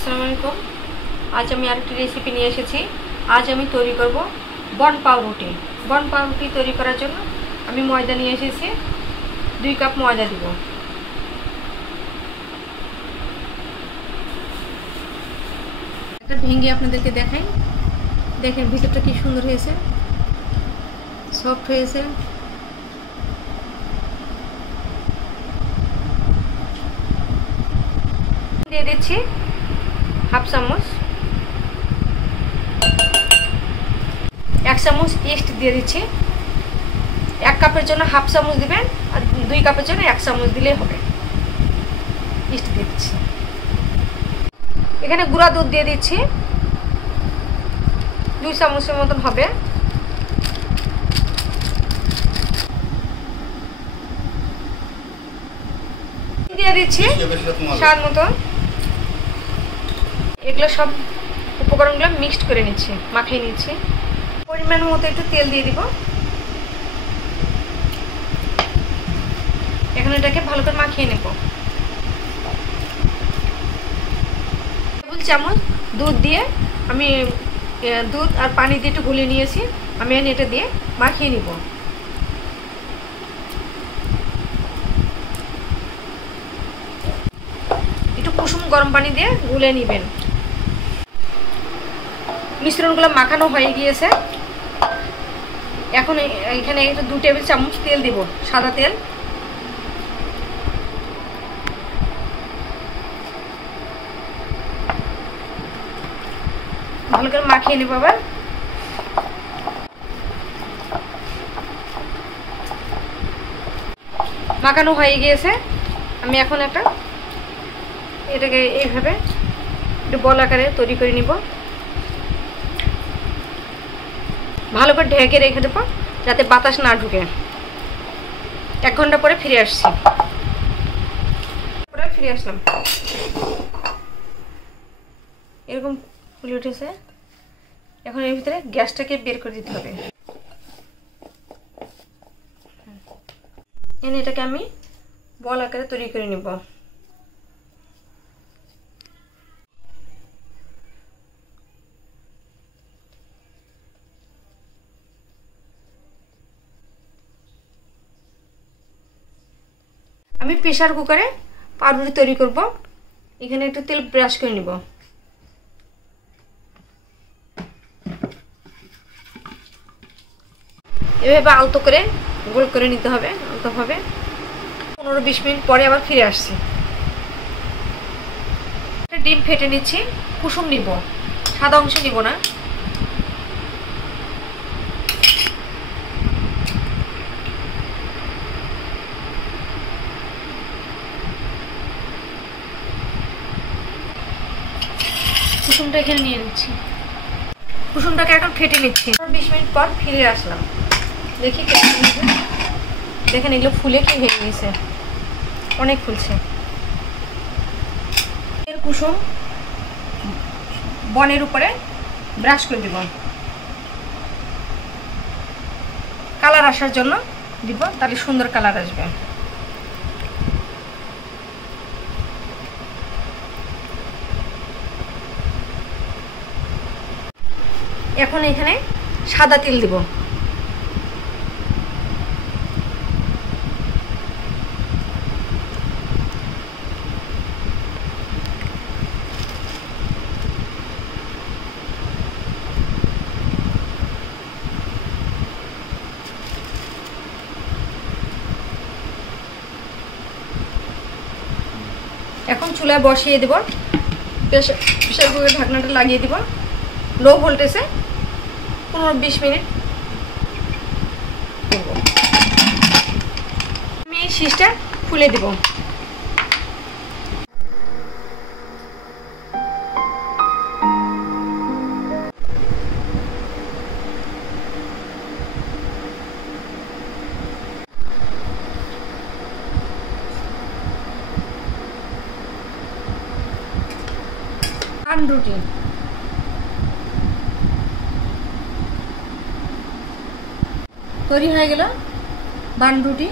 আসসালামু আলাইকুম। আজ আমি আরেকটি রেসিপি নিয়ে এসেছি। আজ আমি তৈরি করব বন পাউরুটি। বন পাউরুটি তৈরি করার জন্য আমি ময়দা নিয়ে এসেছি। 2 কাপ ময়দা দিব। একটা ভেঙে আপনাদেরকে দেখাই। দেখেন ভিতরটা কি সুন্দর হয়েছে, সফট হয়েছে। দিয়ে দিচ্ছি হাফ চামচ, 1 চামচ ইস্ট দিয়ে দিচ্ছি। 1 কাপের জন্য হাফ চামচ দিবেন, আর 2 কাপের জন্য 1 চামচ দিলেই হবে। ইস্ট দিয়ে দিচ্ছি। এখানে গুঁড়া দুধ দিয়ে দিচ্ছি, 2 চামচের মতন হবে। দিয়ে দিচ্ছি স্বাদ মতো। এগুলো সব উপকরণগুলো মিক্সড করে নিচ্ছি, মাখিয়ে নিচ্ছি। পরিমাণ মতো একটু তেল দিয়ে দিব। এখন এটাকে ভালো করে মাখিয়ে নেব। টেবিল চামচ দুধ দিয়ে আমি দুধ আর পানি দিয়ে একটু গুলিয়ে নিয়েছি। আমি এটা দিয়ে মাখিয়ে নিব। একটু কুসুম গরম পানি দিয়ে গুলে নেবেন। মিশ্রণগুলো মাখানো হয়ে গিয়েছে। এখন এখানে একটু 2 টেবিল চামচ তেল দিব, সাদা তেল। ভালো করে মাখিয়ে নেব। আবার মাখানো হয়ে গিয়েছে। আমি এখন এটাকে এইভাবে একটু বল আকারে তৈরি করে নিব। ভালো করে ঢেকে রেখে দেবো যাতে বাতাস না ঢুকে। 1 ঘন্টা পরে ফিরে আসছি। ফিরে আসলাম, এরকম ফুলে উঠেছে। এখন এর ভিতরে গ্যাসটাকে বের করে দিতে হবে। এটাকে আমি বল আকারে তৈরি করে নিব। আমি প্রেসার কুকারে পাউরুটি তৈরি করব। এখানে একটু তেল ব্রাশ করে নিব। এভাবে আলতো করে গোল করে নিতে হবে, আলতোভাবে। 15-20 মিনিট পরে আবার ফিরে আসছি। ডিম ফেটে নিচ্ছি। কুসুম নিব, সাদা অংশ নিব না। কুসুমটা এখানে নিয়ে নিচ্ছি। কুসুমটাকে এখন ফেটে নিচ্ছি। 20 মিনিট পর ফিরে আসলাম। দেখি দেখেন এগুলো ফুলে কি হয়ে গেছে, অনেক ফুলছে। এর কুসুম বনের উপরে ব্রাশ করে দিব, কালার আসার জন্য দিব, তাহলে সুন্দর কালার আসবে। এখন এখানে সাদা তেল দিব। এখন চুলায় বসিয়ে দেব। প্রেসার কুকারের ঢাকনাটা লাগিয়ে দিব লো ভোল্টেজে। 15-20 মিনিট আমি এই শীষটা খুলে দিব। রুটি তৈরি হয়ে গেল। বান রুটি।